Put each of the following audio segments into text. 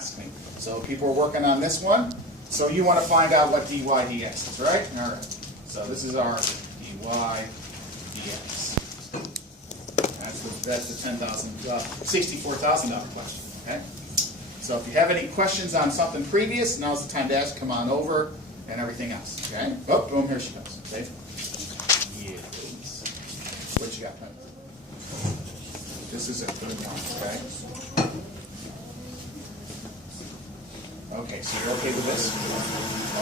ask me. So people are working on this one. So you want to find out what dy dx is, right? All right. So this is our dy dx. That's the $64,000 question. Okay. So if you have any questions on something previous, now's the time to ask. Come on over and everything else. Okay. Oh, boom! Here she comes. Okay. Yeah. What you got? This is a good one. Okay. Okay, so you're okay with this?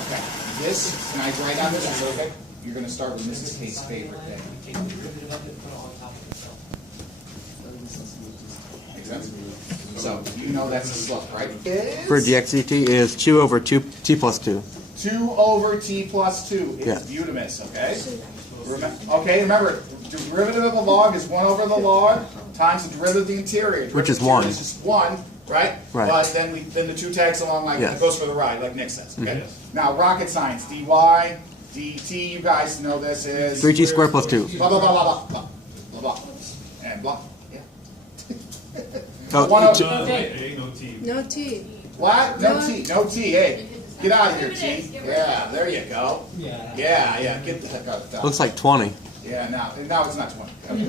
Okay. This, can I write on this? Is it okay? You're going to start with Mrs. K's favorite thing. Make sense? So, you know that's a slope, right? For dx/dt is 2 over 2 t plus 2. 2 over t plus 2 is Butamus, okay? Okay, remember, derivative of a log is 1 over the log times the derivative of the interior. Which is 1. Which is just 1. Right? But then the 2 tags along like it goes for the ride, like Nick says. Okay. Now rocket science, dy dt. You guys know this is 3t squared plus 2. Blah blah blah blah blah blah blah and blah. Yeah. Oh, no T. No T. What? No T. No T. Hey, get out of here, T. Yeah, there you go. Yeah. Get the heck out of town. looks like 20. Yeah. Now it's not 20.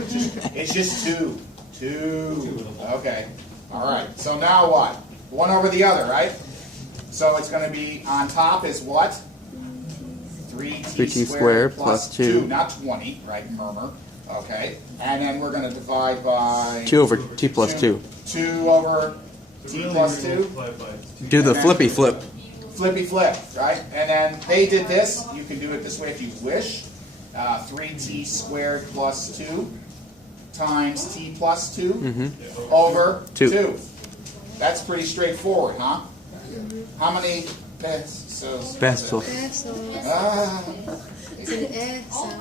It's just 2. 2. Okay. All right, so now what? 1 over the other, right? So it's going to be on top is what? 3t squared plus 2. Not 20, right, Murmer. Okay, and then we're going to divide by 2 over t plus 2. 2 over t plus 2. Do the flippy flip. Flippy flip, right? And then they did this. You can do it this way if you wish. 3t squared plus 2. Times t plus 2 over 2. That's pretty straightforward, huh? How many pesos? Pesos. It's an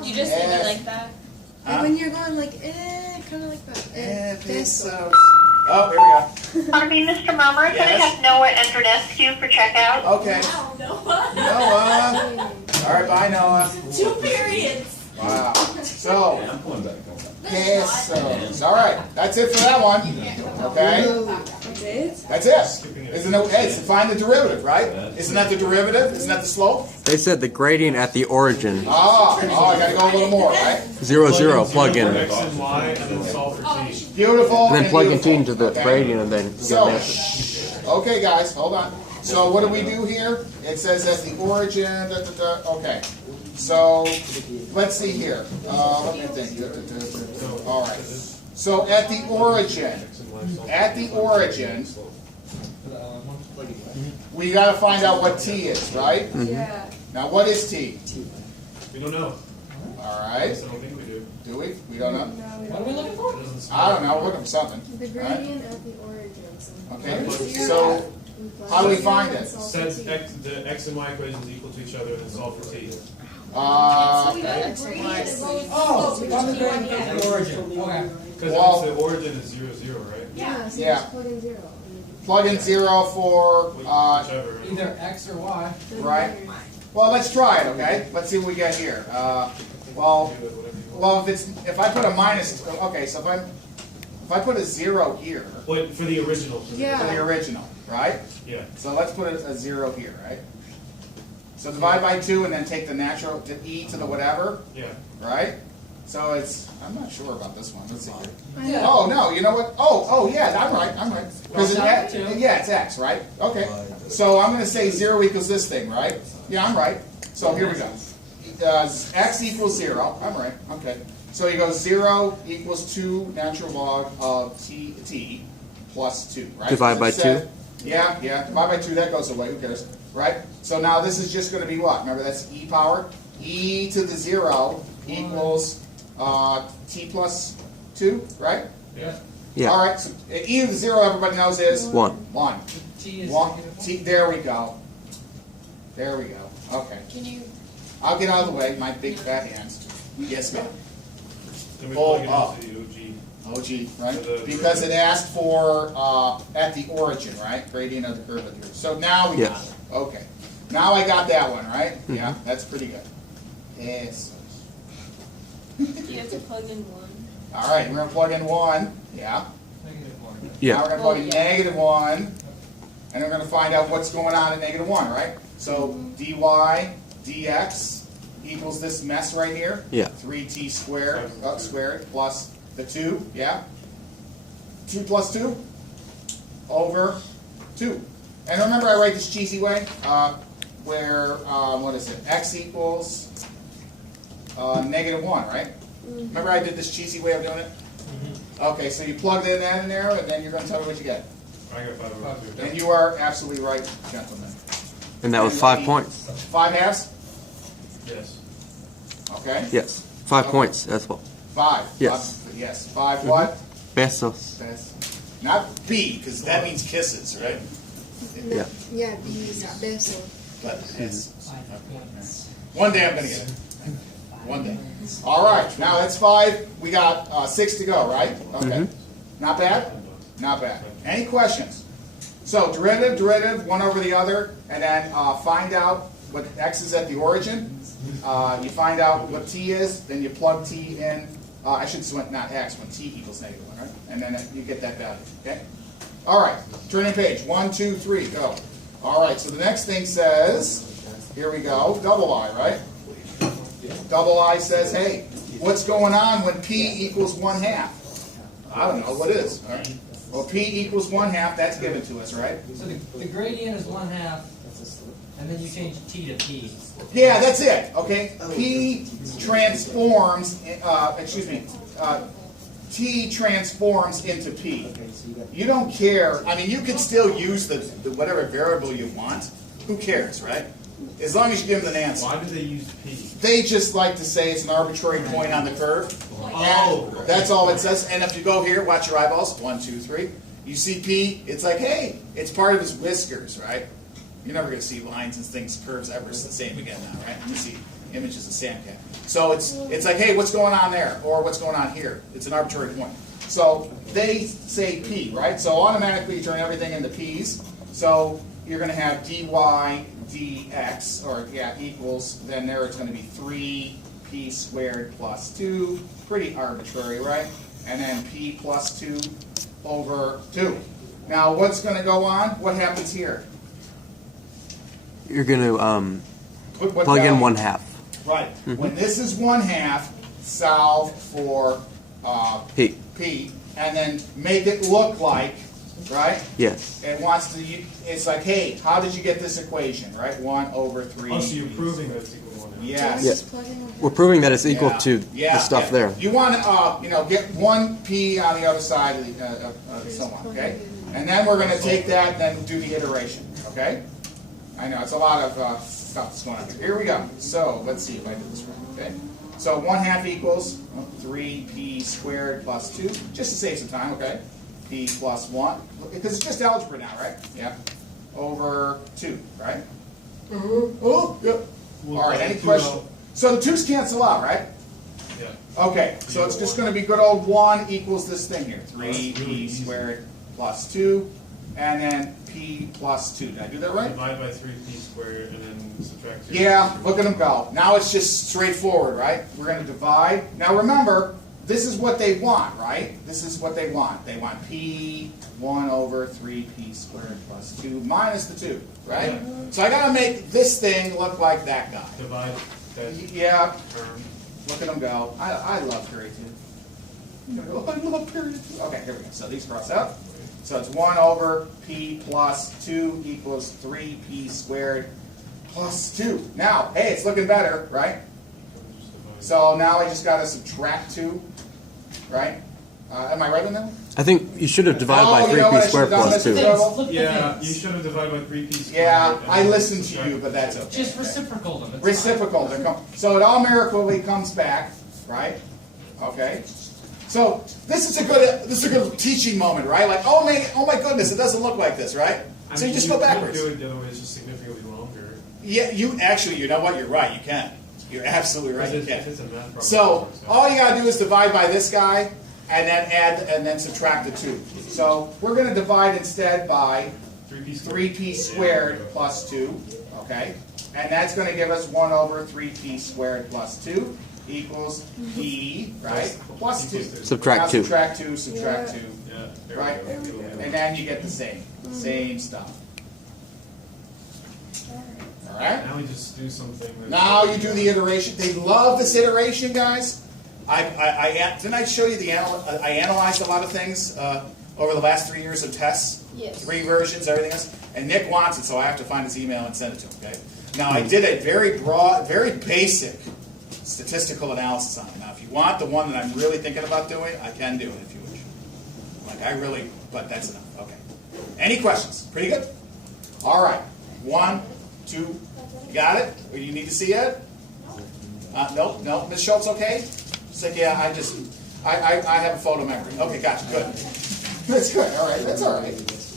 You just did it like that? And when you're going like, kind of like that. Pesos. Oh, here we go. Pardon me, Mr. Murmer, can I have Noah enter an SQ for checkout? Okay. Wow, Noah. Noah. All right, bye, Noah. 2 periods. Wow. So, pesos. All right, that's it for that one. Okay? That's it. Isn't it? Hey, so find the derivative, right? Isn't that the derivative? Isn't that the slope? They said the gradient at the origin. Oh, I gotta go a little more, right? 0, 0, plug in. X and Y, and then solve for T. Beautiful. And then plug in beautiful. t into the gradient and then get So, an answer. okay, guys, hold on. So, what do we do here? It says at the origin. Okay. So, let's see here. Let me think. All right. So, at the origin, we got to find out what t is, right? Yeah. Now, what is t? We don't know. All right. I don't think we do. Do we? We don't know. What are we looking for? I don't know. We're looking for something. The gradient at the origin. Okay. So, how do we find it? Set the X and Y equations equal to each other and then solve for T. Uh, X and Y. Oh, on the gradient at the origin. Okay. Because Well- the origin is 0, 0, right? Yeah, so Yeah. just plug in 0. plug in 0 for, Whichever. Right? Either X or Y. right? Well, let's try it, okay? Let's see what we get here. Well, if I put a minus, okay, so if I put a 0 here, What, for the original? for Yeah. the original, right? Yeah. So let's put a 0 here, right? So divide by 2 and then take the natural, to e to the whatever, Yeah. right? So I'm not sure about this one. Let's see here. Yeah. Oh, no, you know what? Oh, yeah, I'm right. Because it's x, right? Okay. So I'm going to say 0 equals this thing, right? Yeah, I'm right. So here we go. X equals 0. I'm right. Okay. So you go 0 equals 2 natural log of t plus 2, right? Divide by 2? Yeah. Divide by 2, that goes away. Who cares? Right? So now this is just going to be what? Remember, that's e power. E to the 0 equals t plus 2, right? Yeah. All right. So e to the 0, everybody knows is 1. 1. T is 1. T. There we go. There we go. Okay. Can you? I'll get out of the way. My big fat hands. Yes, ma'am. Then we Full plug it up. into the OG. OG, right? The Because it asked for at the origin, right? Gradient of the curve at the origin. So now we got it. Okay. Now I got that one, right? Yeah, that's pretty good. Yes. Do you have to plug in 1? All right, we're going to plug in 1. Yeah. -1. Now Yeah. we're going to plug in -1. And we're going to find out what's going on at -1, right? So dy dx equals this mess right here. Yeah. 3t squared, squared, plus the 2, yeah? 2 plus 2 over 2. And remember I write this cheesy way, where, what is it, x equals -1, right? Remember I did this cheesy way of doing it? Okay, so you plugged in that in there, and then you're going to tell me what you get. I got 5 over 2. And you are absolutely right, gentlemen. And that was 5 points. 5 halves? Yes. Okay. Yes. 5 points as well. 5. Yes. Yes. 5 what? Pesos. That's not B, because that means kisses, right? Yeah. Yeah, B is beso. But it's, one day I'm going to get it. One day. All right. Now that's 5. We got 6 to go, right? Okay. Not bad? Not bad. Any questions? So derivative, one over the other, and then find out what x is at the origin. You find out what t is, then you plug t in. I should say not x, when t equals -1, right? And then you get that value, okay? All right, turning page, 1, 2, 3, go. All right, so the next thing says, here we go, double I, right? Double I says, hey, what's going on when p equals 1/2? I don't know, what is? All right. Well, p equals 1/2, that's given to us, right? So the gradient is 1/2, and then you change t to p. Yeah, that's it, okay? P transforms, T transforms into P. You don't care, I mean, you could still use the whatever variable you want. Who cares, right? As long as you give them an answer. Why do they use P? They just like to say it's an arbitrary point on the curve. Oh. And that's all it says. And if you go here, watch your eyeballs, 1, 2, 3. You see P, it's like, hey, it's part of his whiskers, right? You're never going to see lines and things, curves ever the same again now, right? You see images of sandcat. So it's like, hey, what's going on there? Or what's going on here? It's an arbitrary point. So they say P, right? So automatically you turn everything into P's. So you're going to have dy dx, or yeah, equals, then there it's going to be 3p squared plus 2. Pretty arbitrary, right? And then p plus 2 over 2. Now what's going to go on? What happens here? You're going to Put what plug in value? 1/2. Right. When this is 1/2, solve for P. P, and then make it look like, right? Yes. It wants to. It's like, hey, how did you get this equation, right? 1 over 3. Oh, so you're proving that it's equal to 1. Yes. Yeah. Just plug in one. We're proving that it's equal Yeah. to the stuff there. You want to, get 1 P on the other side of the, so on, okay? And then we're going to take that and then do the iteration, okay? I know, it's a lot of stuff that's going on here. Here we go. So, let's see if I do this right, okay? So, 1/2 equals 3p squared plus 2, just to save some time, okay? P plus 1, because it's just algebra now, right? Yeah. Over 2, right? Oh, yep. All right, any questions? So the 2's cancel out, right? Yeah. Okay, so it's just going to be good old 1 equals this thing here. 3p squared plus 2, and then p plus 2. Did I do that right? Divide by 3p squared and then subtract 2. Yeah, look at them go. Now it's just straightforward, right? We're going to divide. Now remember, this is what they want, right? This is what they want. They want p 1 over 3p squared plus 2 minus the 2, right? Yeah. So I got to make this thing look like that guy. Divide that Yeah, term. look at them go. I love period 2. I love period 2. Okay, here we go. So these cross out. So it's 1 over p plus 2 equals 3p squared plus 2. Now, hey, it's looking better, right? So now I just got to subtract 2, right? Am I right on that one? I think you should have divided by Oh, you know what 3p I squared should've done? plus 2. Mr. Double? Yeah, you should have divided by 3p squared. Yeah, and I then listened to subtract you, but that's okay. Just reciprocal them. It's Reciprocal. So it all miracly comes back, right? Okay. So this is a good teaching moment, right? Like, oh my goodness, it doesn't look like this, right? I So mean, you just go backwards. You could do it the other way, it's just significantly longer. Yeah, you know what? You're right. You can. You're absolutely right. You If can. it's a math problem, So it works out. all you gotta do is divide by this guy, and then add, and then subtract the 2. So we're gonna divide instead by 3p squared plus 2, okay? And that's going to give us 1 over 3p squared plus 2 equals p, right? Plus 2. Subtract Now 2. subtract 2, subtract 2, Yeah, there right? we go. And then you get the same stuff. All right? Now we just do something. Now you do the iteration. They love this iteration, guys. Didn't I show you I analyzed a lot of things over the last 3 years of tests? Yes. 3 versions, everything else. And Nick wants it, so I have to find his email and send it to him, okay? Now, I did a very broad, very basic statistical analysis on it. Now, if you want the one that I'm really thinking about doing, I can do it if you wish. But that's enough. Okay. Any questions? Pretty good? All right. 1, 2, you got it? Or you need to see it? No. Ms. Schultz, okay? She's like, yeah, I have a photo memory. Okay, gotcha. Good. That's good. All right. That's all right.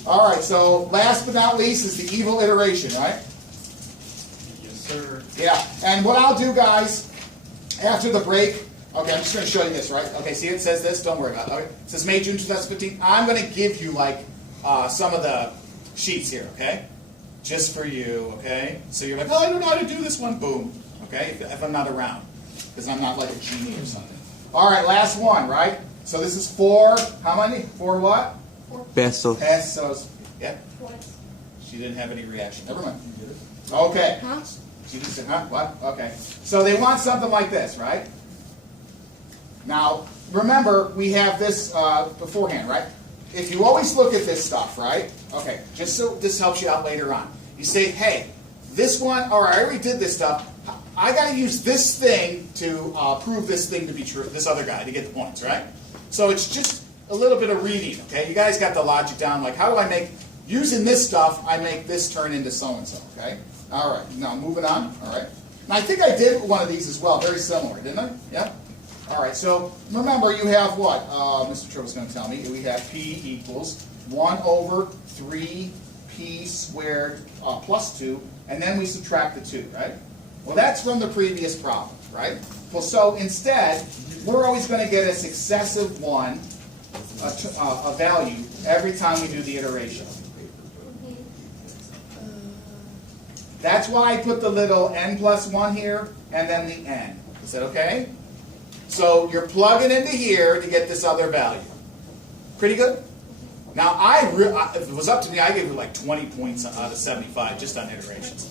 All right. So last but not least is the evil iteration, right? Yes, sir. Yeah. And what I'll do, guys, after the break. Okay, I'm just going to show you this, right? Okay, see it says this. Don't worry about it. Okay. It says May, June 2015. I'm going to give you like some of the sheets here, okay? Just for you, okay? So you're like, oh, I don't know how to do this one. Boom. Okay, if I'm not around, because I'm not like a genie or something. All right, last one, right? So this is 4. How many? 4 what? Pesos. Pesos. Yeah. She didn't have any reaction. Never mind. Okay. Huh? She just said, huh? What? Okay. So they want something like this, right? Now, remember, we have this beforehand, right? If you always look at this stuff, right? Okay, just so this helps you out later on. You say, hey, this one, all right, I already did this stuff. I got to use this thing to prove this thing to be true, this other guy, to get the points, right? So it's just a little bit of reading, okay? You guys got the logic down, like how do I make, using this stuff, I make this turn into so-and-so, okay? All right, now moving on, all right? And I think I did one of these as well, very similar, didn't I? Yeah? All right, so remember you have what? Mr. Trevor's going to tell me. We have P equals 1 over 3P squared plus 2, and then we subtract the 2, right? Well, that's from the previous problem, right? Well, so instead, we're always going to get a successive 1, a value, every time we do the iteration. That's why I put the little n plus 1 here, and then the n. Is that okay? So you're plugging into here to get this other value. Pretty good? Now, if it was up to me, I give you like 20 points out of 75 just on iterations.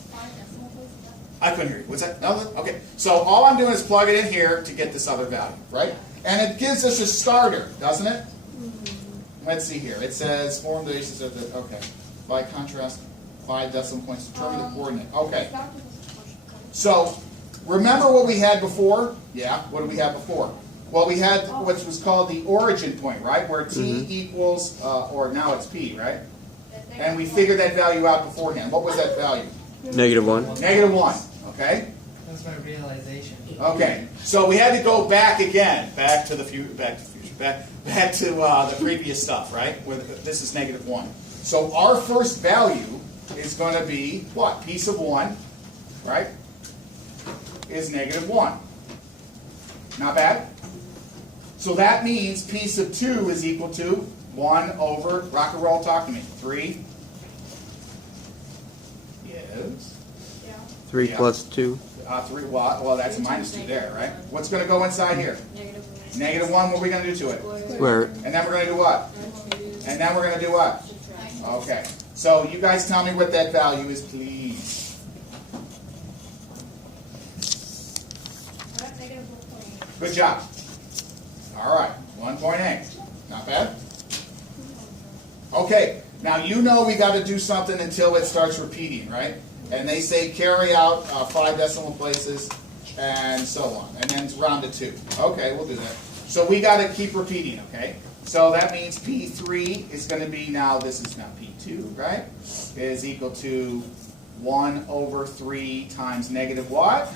I couldn't hear you. What's that? No? Okay. So all I'm doing is plug it in here to get this other value, right? And it gives us a starter, doesn't it? Let's see here. It says form the basis of the, okay. By contrast, 5 decimal points, determine the coordinate. Okay. So, remember what we had before? Yeah, what did we have before? Well, we had what was called the origin point, right? Where t equals, or now it's p, right? And we figured that value out beforehand. What was that value? -1. -1, okay? That's my realization. Okay, so we had to go back again, back to the previous stuff, right? Where this is -1. So our first value is going to be what? P sub 1, right? Is -1. Not bad? So that means P sub 2 is equal to 1 over, rock and roll, talk to me, 3. Yes. 3 Yeah. plus 2. 3, well, that's a -2 there, right? What's going to go inside here? -1, what are we going to do to it? Square. And then we're going to do what? And then we're going to do what? Okay. So you guys tell me what that value is, please. Good job. All right, 1.8. Not bad. Okay, now you know we got to do something until it starts repeating, right? And they say carry out 5 decimal places and so on. And then it's round to 2. Okay, we'll do that. So we got to keep repeating, okay? So that means P3 is going to be now, this is now P2, right? Is equal to 1 over 3 times negative what?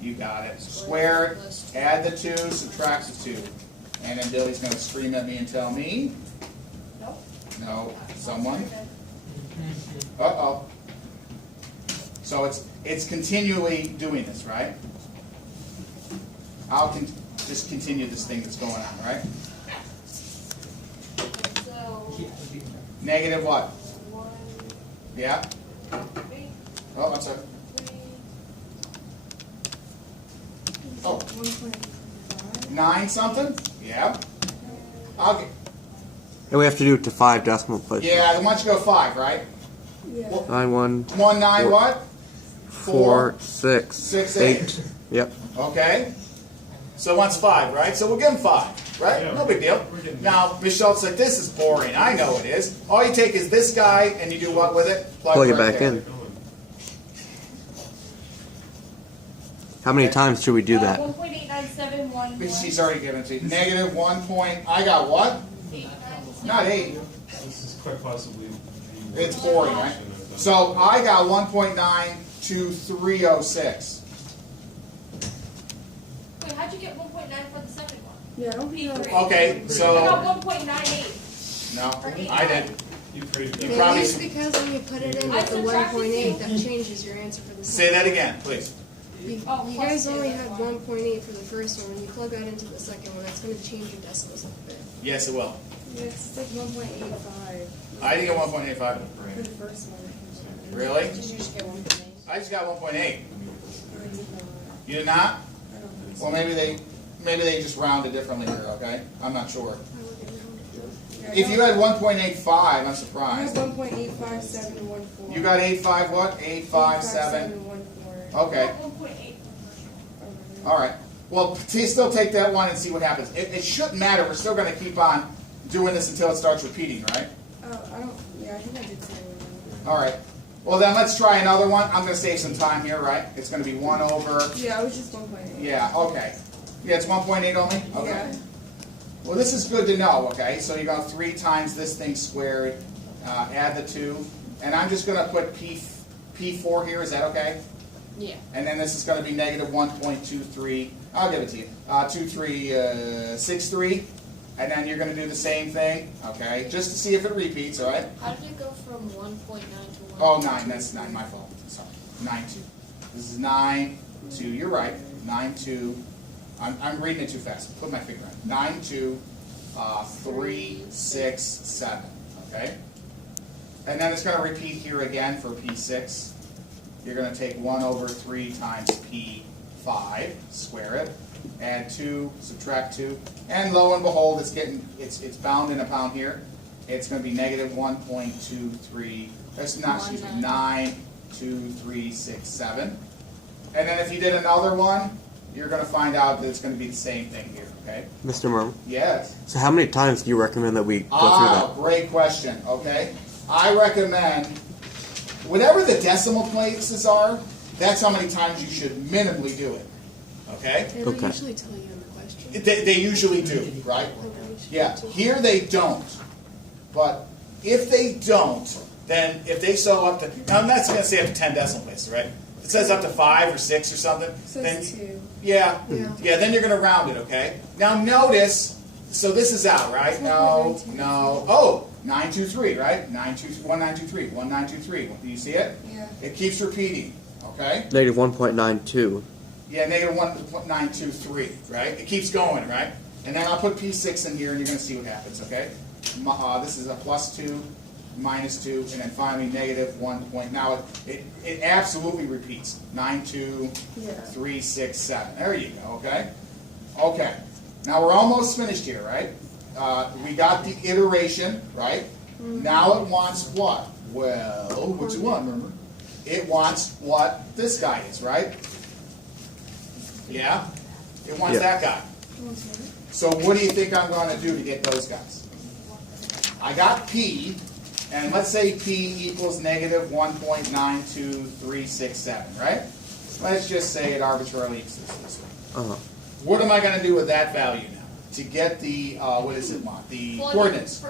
You got it. Square it, add the 2, subtract the 2. And then Billy's going to scream at me and tell me. No. Someone? Uh-oh. So it's continually doing this, right? I'll just continue this thing that's going on, right? Negative what? Yeah? Oh, I'm sorry. Oh. 9 something? Yeah. Okay. And we have to do it to 5 decimal places. Yeah, why don't you go 5, right? Yeah. 9, 1, 1, 9, what? 4, 6, 6, 8. Yep. Okay? So it wants 5, right? So we'll give him 5, right? Yeah, No big deal. we're getting Now, Ms. Schultz like, this is boring. I know it is. All you take is this guy, and you do what with it? Plug it right back there. in. How many times should we do that? 1.8971. She's already given it to you. Negative 1 point, I got what? Not 8. This is quite possibly. It's boring, right? So I got 1.92306. Wait, how'd you get 1.9 for the second one? Yeah, I don't think Okay, I so, got 1.98. no, I did. You pretty. You Maybe probably, it's because when you put it in I with the subtracted 1.8, two. that changes your answer for the say second. that again, please. You Oh, you plus guys two, only that's had why. 1.8 for the first one. When you plug that into the second one, that's going to change your decimals a bit. Yes, it will. Yeah, it's like 1.85 I didn't get 1.85. for the first one. Really? Did you just get 1.8? I just got 1.8. You did not? Well, maybe they just rounded differently here, okay? I'm not sure. If you had 1.85, I'm I have surprised. 1.85714. You got 85 what? 857. 85714. Okay. 1.8. All right. Well, still take that one and see what happens. It shouldn't matter. We're still going to keep on doing this until it starts repeating, right? Yeah, I think I did say one. All right. Well, then let's try another one. I'm going to save some time here, right? It's going to be 1 over. Yeah, it was just 1.8. Yeah, okay. Yeah, it's 1.8 only? Okay. Yeah. Well, this is good to know, okay? So you go 3 times this thing squared, add the 2, and I'm just going to put P4 here. Is that okay? Yeah. And then this is going to be negative 1.23. I'll give it to you. 2363. And then you're going to do the same thing, okay? Just to see if it repeats, all right? How did you go from 1.9 to 1? Oh, 9. That's 9. My fault. Sorry. 9.2. This is 9.2. You're right. 9.2. I'm reading it too fast. Put my finger on it. 9.2, 3, 6, 7. Okay? And then it's going to repeat here again for P6. You're going to take 1 over 3 times P5, square it, add 2, subtract 2, and lo and behold, it's bound in a pound here. It's going to be negative 1.23. That's not, excuse me, 9.2367. And then if you did another one, you're going to find out that it's going to be the same thing here, okay? Mr. Murmer. Yes. So how many times do you recommend that we go through that? Great question, okay? I recommend, whatever the decimal places are, that's how many times you should minimally do it, okay? They don't Okay. usually tell you in the question. They usually do, right? Okay. Yeah, here they don't. But if they don't, then if they sew up to, now I'm not going to say up to 10 decimal places, right? If it says up to 5 or 6 or something, then, Says 2. yeah, Yeah. then you're going to round it, okay? Now notice, so this is out, right? No, oh, 923, right? 1923, 1923. Do you see it? Yeah. It keeps repeating, okay? Negative 1.92. Yeah, negative 1.923, right? It keeps going, right? And then I'll put P6 in here, and you're going to see what happens, okay? This is a plus 2, minus 2, and then finally negative 1 point. Now it absolutely repeats. 92367. There you go, okay? Okay. Now we're almost finished here, right? We got the iteration, right? Now it wants what? Well, what you want, remember? It wants what this guy is, right? Yeah? It wants that guy. So what do you think I'm going to do to get those guys? I got P, and let's say P equals negative 1.92367, right? Let's just say it arbitrarily exists this way. Uh-huh. What am I going to do with that value now? To get the, what does it want? The coordinates.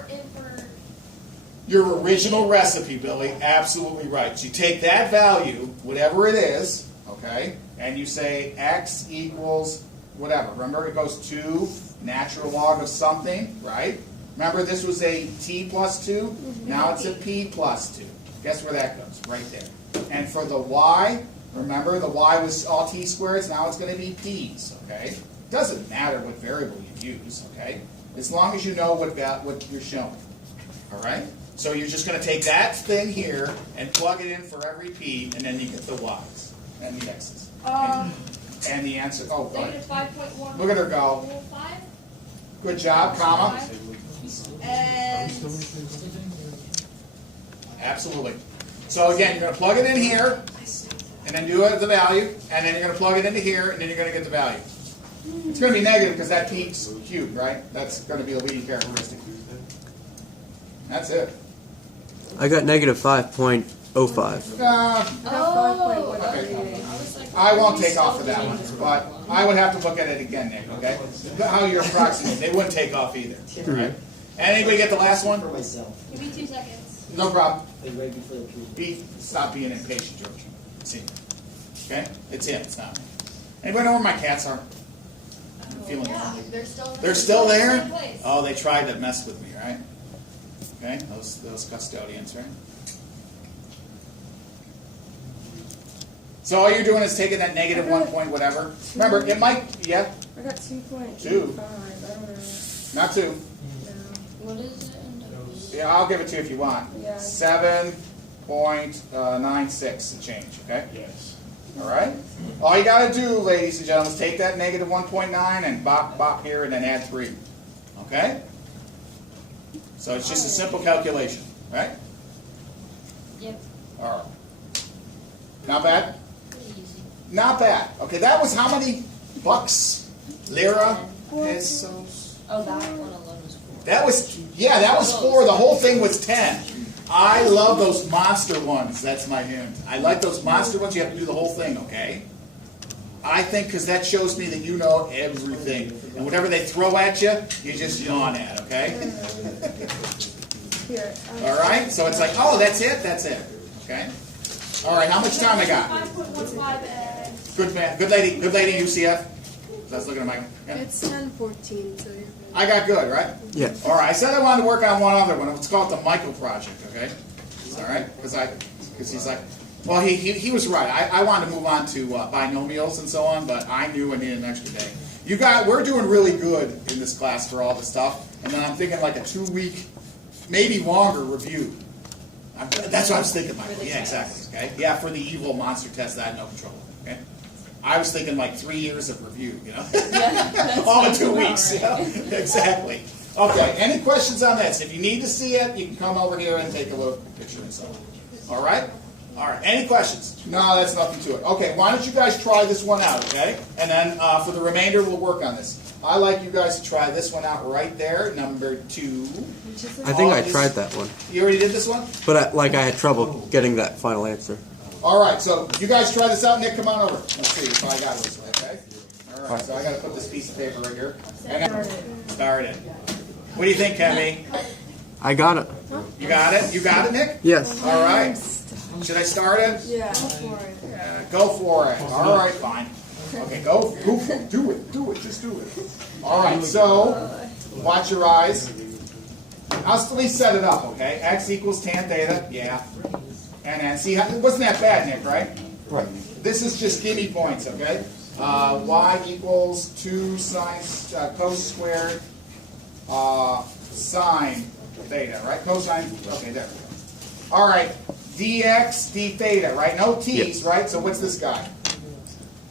Your original recipe, Billy, absolutely right. So you take that value, whatever it is, okay, and you say x equals whatever. Remember, it goes to natural log of something, right? Remember, this was a t plus 2. Now it's a p plus 2. Guess where that goes? Right there. And for the y, remember, the y was all t squareds. Now it's going to be p's, okay? Doesn't matter what variable you use, okay? As long as you know what you're showing, all right? So you're just going to take that thing here and plug it in for every p, and then you get the y's and the x's. And the answer, oh, go ahead. -5.1. Look at her go. 5. Good job, comma. And Absolutely. So again, you're going to plug it in here, and then do it the value, and then you're going to plug it into here, and then you're going to get the value. It's going to be negative because that peak's cubed, right? That's going to be the leading characteristic. That's it. I got negative 5.05. I won't take off for that one, but I would have to look at it again, Nick, okay? How you're approximating. They wouldn't take off either, right? Anybody get the last one? Give me 2 seconds. No problem. Right before the peak. Stop being impatient, George. See. Okay? It's him, it's not me. Anybody know where my cats are? I'm feeling Yeah, lonely. they're still They're still in the there? same place. Oh, they tried to mess with me, right? Okay, those custodians, right? So all you're doing is taking that negative 1 point whatever. Remember, it might, yeah, I got 2.25. 2. I don't know. Not 2. No. What is it? Yeah, I'll give it to you if you want. Yeah. 7.96 and change, okay? Yes. All right? All you got to do, ladies and gentlemen, is take that negative 1.9 and bop, bop here and then add 3. Okay? So it's just a simple calculation, right? Yep. All right. Not bad? Pretty easy. Not bad. Okay, that was how many bucks? Lira? Pesos? Oh, that one alone was 4. That was, yeah, that was 4. The whole thing was 10. I love those monster ones. That's my hint. I like those monster ones. You have to do the whole thing, okay? I think because that shows me that you know everything. And whatever they throw at you, you just yawn at, okay? Here. All right? So it's like, oh, that's it? That's it. Okay? All right, how much time I got? 5.15 and... Good man. Good lady, UCF. So I was looking at my... Yeah. It's 10:14, so you're good. I got good, right? Yes. All right, I said I wanted to work on one other one. Let's call it the Michael Project, okay? All right? Because he's like, well, he was right. I wanted to move on to binomials and so on, but I knew I needed an extra day. We're doing really good in this class for all the stuff, and then I'm thinking like a 2-week, maybe longer review. That's what I was thinking, Michael. Yeah, exactly. Okay? Yeah, for the evil monster test that I had no control of. Okay? I was thinking like 3 years of review, you know? All in 2 weeks. Right. You know? Exactly. Okay, any questions on this? If you need to see it, you can come over here and take a look at the picture and so on. All right? All right, any questions? No, that's nothing to it. Okay, why don't you guys try this one out, okay? And then for the remainder, we'll work on this. I like you guys to try this one out right there, number 2. I think I tried that one. You already did this one? But I had trouble getting that final answer. All right, so you guys try this out. Nick, come on over. Let's see if I got this, okay? All right, so I got to put this piece of paper right here. And then start it. What do you think, Kemi? I got it. You got it? You got it, Nick? Yes. All right. Should I start it? Yeah, go for it. Yeah, go for it. All right, fine. Okay, go for it. Do it. Just do it. All right, so watch your eyes. I'll at least set it up, okay? X equals tan theta, yeah. And then see, it wasn't that bad, Nick, right? Right. This is just gimme points, okay? Y equals 2 cos squared sine theta, right? Cosine, okay, there we go. All right, dx d theta, right? No t's, Yes. right? So what's this guy?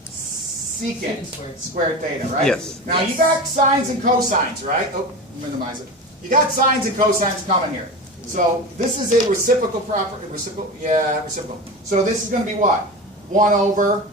Secant squared theta, right? Yes. Now you got sines and cosines, right? Oh, minimize it. You got sines and cosines coming here. So this is a reciprocal property. Reciprocal. So this is going to be what? 1 over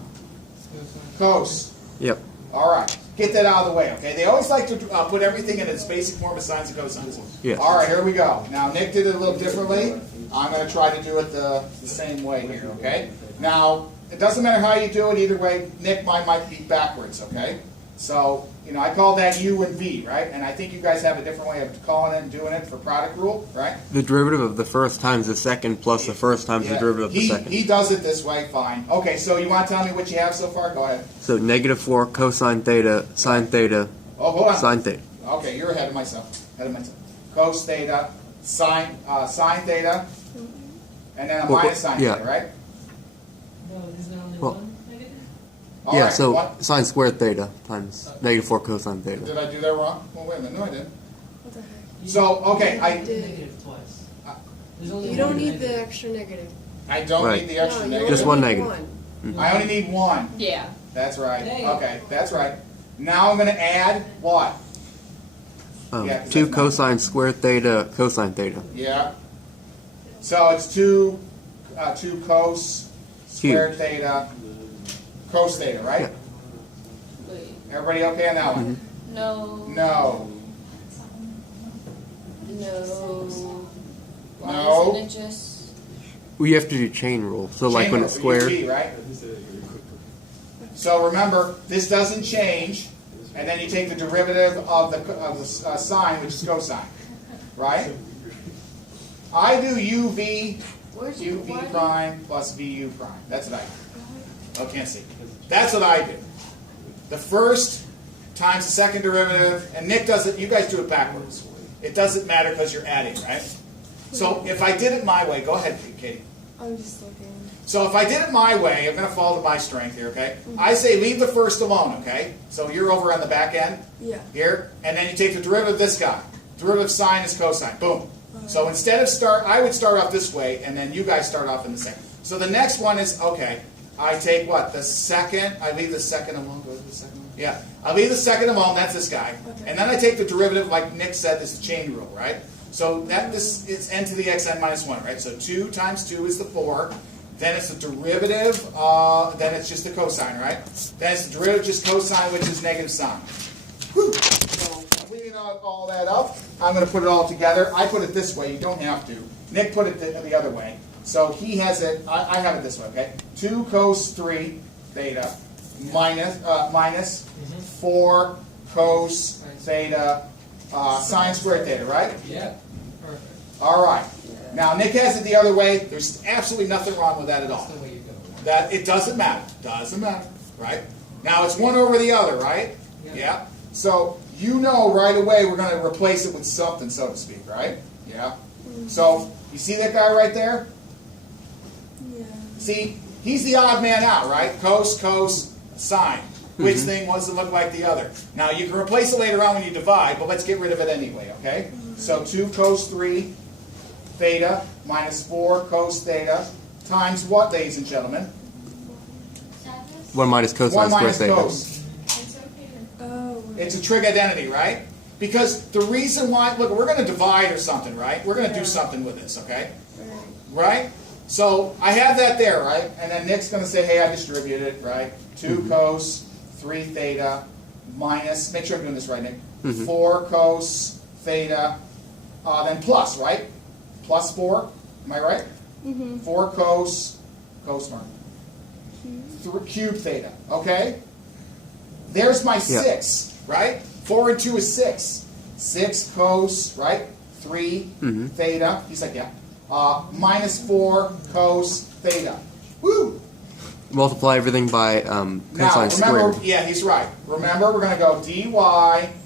cos. Yep. All right. Get that out of the way, okay? They always like to put everything in its basic form of sines and cosines. Yes. All right, here we go. Now, Nick did it a little differently. I'm going to try to do it the same way here, okay? Now, it doesn't matter how you do it. Either way, Nick, mine might be backwards, okay? So, you know, I call that U and V, right? And I think you guys have a different way of calling it and doing it for product rule, right? The derivative of the first times the second plus the first times the derivative of the second. He does it this way, fine. Okay, so you want to tell me what you have so far? Go ahead. So -4 cosine theta, sine theta, Oh, hold on. sine theta. Okay, you're ahead of myself. Cos theta, sine theta, and then a Well, minus sine yeah. theta, right? No, isn't there only Well, one negative? All Yeah, right, so what? sine squared theta times -4 cosine theta. Did I do that wrong? Well, wait a minute. No, I didn't. What the heck? So, okay, You I did negative twice. There's only You one don't need negative. the extra negative. I don't Right. need the extra No, you negative. Just only one need negative. one. I only need 1. Yeah. That's right. There you go. Okay, that's right. Now I'm going to add what? Yeah, 'cause 2 that's not- cosine squared theta, cosine theta. Yeah. So it's 2 2 cos squared theta cos theta, right? Yeah. Wait, Everybody okay on that one? no. No. No. Why No. isn't it just? We have to do chain rule. So like Chain when rule, it's squared. UV, right? So remember, this doesn't change, and then you take the derivative of the sign, which is cosine, right? I do UV, Where's your UV prime plus VU prime. That's what I do. Oh, can't see. That's what I do. The first times the second derivative, and Nick does it, you guys do it backwards. It doesn't matter because you're adding, right? So if I did it my way, go ahead, Katie. I'm just looking. So if I did it my way, I'm going to fall to my strength here, okay? I say leave the first alone, okay? So you're over on the back end Yeah. here, and then you take the derivative of this guy. Derivative sine is cosine. Boom. So instead of I would start off this way, and then you guys start off in the second. So the next one is, okay, I take what? The second, I leave the second alone. Go to the second one. Yeah. I leave the second alone, that's this guy. Okay. And then I take the derivative, like Nick said, this is chain rule, right? So this is n to the xn minus 1, right? So 2 times 2 is the 4. Then it's the derivative, then it's just the cosine, right? Then it's the derivative just cosine, which is negative sine. Whew. So cleaning all that up, I'm going to put it all together. I put it this way, you don't have to. Nick put it the other way. So he has it, I have it this way, okay? 2 cos 3 theta minus 4 cos theta sine squared theta, right? Yeah. Perfect. All right. Now Nick has it the other way. There's absolutely nothing wrong with that at all. That's the way you go. That it doesn't matter. Doesn't matter, right? Now it's one over the other, right? Yeah. So you know right away we're going to replace it with something, so to speak, right? Yeah. So you see that guy right there? Yeah. See, he's the odd man out, right? Cos, sine. Which thing doesn't look like the other? Now you can replace it later on when you divide, but let's get rid of it anyway, okay? So 2 cos 3 theta minus 4 cos theta times what, ladies and gentlemen? 1 minus cosine 1 squared minus theta. cos. Oh. It's a trig identity, right? Because the reason why, look, we're going to divide or something, right? We're going to do something with this, okay? Right? So I have that there, right? And then Nick's going to say, hey, I distributed it, right? 2 cos 3 theta minus, make sure I'm doing this right, Nick, 4 cos theta, then plus, right? Plus 4, am I right? 4 cos Murmer. Cube theta, okay? There's my 6, right? 4 and 2 is 6. 6 cos, right? 3 theta, he's like, yeah. Minus 4 cos theta. Woo! Multiply everything by Now, cosine remember, squared. yeah, he's right. Remember, we're going to go dy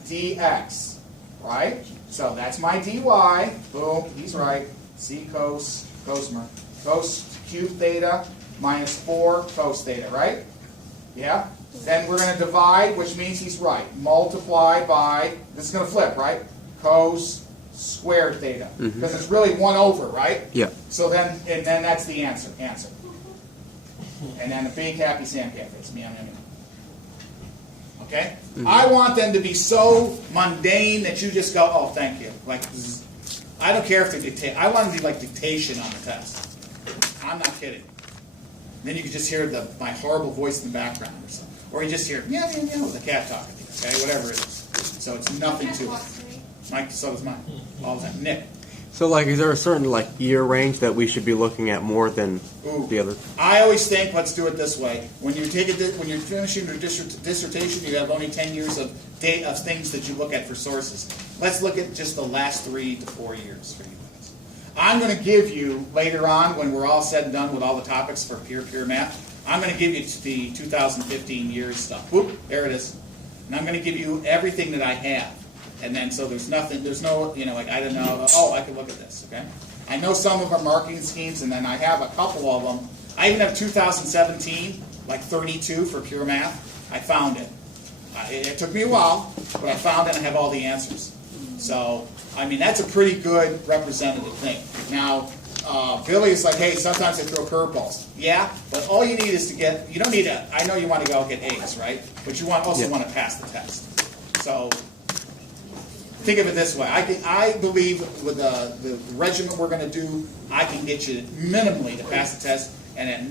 dx, right? So that's my dy. Boom, he's right. C cos Murmer. Cos cube theta minus 4 cos theta, right? Yeah? Then we're going to divide, which means he's right. Multiply by, this is going to flip, right? Cos squared theta. Because it's really 1 over, right? Yeah. So then, and then that's the answer. And then the big happy Sam-cat face. Meow, meow, meow. Okay? I want them to be so mundane that you just go, oh, thank you. Like, I don't care if they dictate. I want them to be like dictation on the test. I'm not kidding. Then you can just hear my horrible voice in the background or something. Or you just hear, meow, meow, meow, with a cat talking to you. Okay? Whatever it is. So it's nothing to it. Mike, so does mine. All the time. Nick. So like, is there a certain like year range that we should be looking at more than the other? I always think, let's do it this way. When you take when you're finishing your dissertation, you have only 10 years of things that you look at for sources. Let's look at just the last 3 to 4 years for you guys. I'm going to give you later on, when we're all said and done with all the topics for pure math, I'm going to give you the 2015 years stuff. Whoop, there it is. And I'm going to give you everything that I have. And then, so there's no, like, I don't know, oh, I could look at this, okay? I know some of our marketing schemes, and then I have a couple of them. I even have 2017, like 32 for pure math. I found it. It took me a while, but I found it and I have all the answers. So, I mean, that's a pretty good representative thing. Now, Billy's like, hey, sometimes I throw curveballs. Yeah, but all you need is to get, you don't need a, I know you want to go get A's, right? But you also want to pass the test. So, think of it this way. I believe with the regimen we're going to do, I can get you minimally to pass the test, and at